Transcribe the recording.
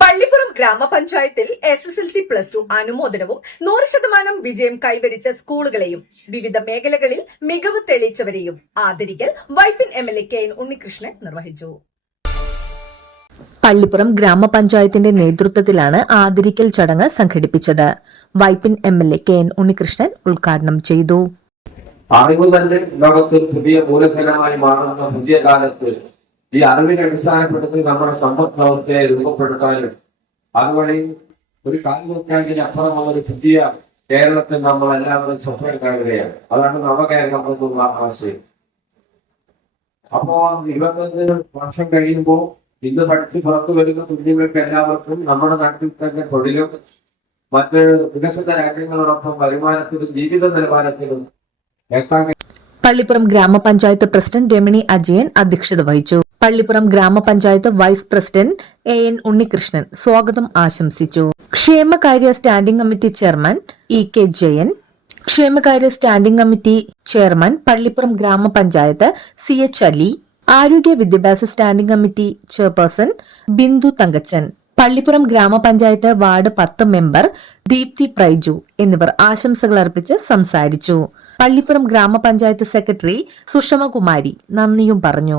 പള്ളിപ്പുറം ഗ്രാമപഞ്ചായത്തിൽ SSLC+2 അനുമോദനവും 100% വിജയം കൈവരിച്ച സ്കൂളുകളെയും വിവിധ മേഖലകളിൽ മികവ് തെളിയിച്ചവരെയും ആദരിക്കൽ വൈപ്പിൻ MLA KN ഉണ്ണികൃഷ്ണൻ നിർവഹിച്ചു. പള്ളിപ്പുറം ഗ്രാമപഞ്ചായത്തിന്റെ നേതൃത്വത്തിലാണ് ആദരിക്കൽ ചടങ്ങ് സംഘടിപ്പിച്ചത്. വൈപ്പിൻ MLA KN ഉണ്ണികൃഷ്ണൻ ഉദ്ഘാടനം ചെയ്തു. അറിവ് തന്നെ ലോകത്തിൽ പുതിയ മൂലധനമായി മാറുന്ന പുതിയ കാലത്ത് ഈ അറിവിനെ അടിസ്ഥാനപ്പെടുത്തി നമ്മുടെ സമ്പദ് വ്യവസ്ഥയെ രൂപപ്പെടുത്താനും അതുവഴി ഒരു കാൽനൂറ്റാണ്ടിനപ്പുറമുള്ള ഒരു പുതിയ കേരളത്തിൽ നമ്മൾ എല്ലാവരും സ്വപ്നം കാണുകയാണ്. അതാണ് നവകേരളം എന്നുള്ള ആശയം. അപ്പോ 25 വർഷം കഴിയുമ്പോൾ ഇന്ന് പഠിച്ച് പുറത്തു വരുന്ന കുഞ്ഞുങ്ങൾക്ക് എല്ലാവർക്കും നമ്മുടെ നാട്ടിൽ തന്നെ തൊഴിലും മറ്റ് വികസിത രാജ്യങ്ങളോടൊപ്പം വരുമാനത്തിലും ജീവിത നിലവാരത്തിലും പള്ളിപ്പുറം ഗ്രാമപഞ്ചായത്ത് പ്രസിഡന്റ് രമണി അജയൻ അധ്യക്ഷത വഹിച്ചു. പള്ളിപ്പുറം ഗ്രാമപഞ്ചായത്ത് വൈസ് പ്രസിഡന്റ് AN ഉണ്ണികൃഷ്ണൻ സ്വാഗതം ആശംസിച്ചു. ക്ഷേമകാര്യ standing committee chairman EK Jayan, ക്ഷേമകാര്യ സ്റ്റാൻഡിംഗ് കമ്മിറ്റി ചെയർമാൻ പള്ളിപ്പുറം ഗ്രാമപഞ്ചായത്ത് CH അലി, ആരോഗ്യ വിദ്യാഭ്യാസ standing committee chairperson Bindu Thankachan, Pallippuram ഗ്രാമപഞ്ചായത്ത് വാർഡ് 10 മെമ്പർ ദീപ്തി പ്രൈജു എന്നിവർ ആശംസകൾ അർപ്പിച്ച് സംസാരിച്ചു. പള്ളിപ്പുറം ഗ്രാമപഞ്ചായത്ത് സെക്രട്ടറി സുഷമകുമാരി നന്ദിയും പറഞ്ഞു.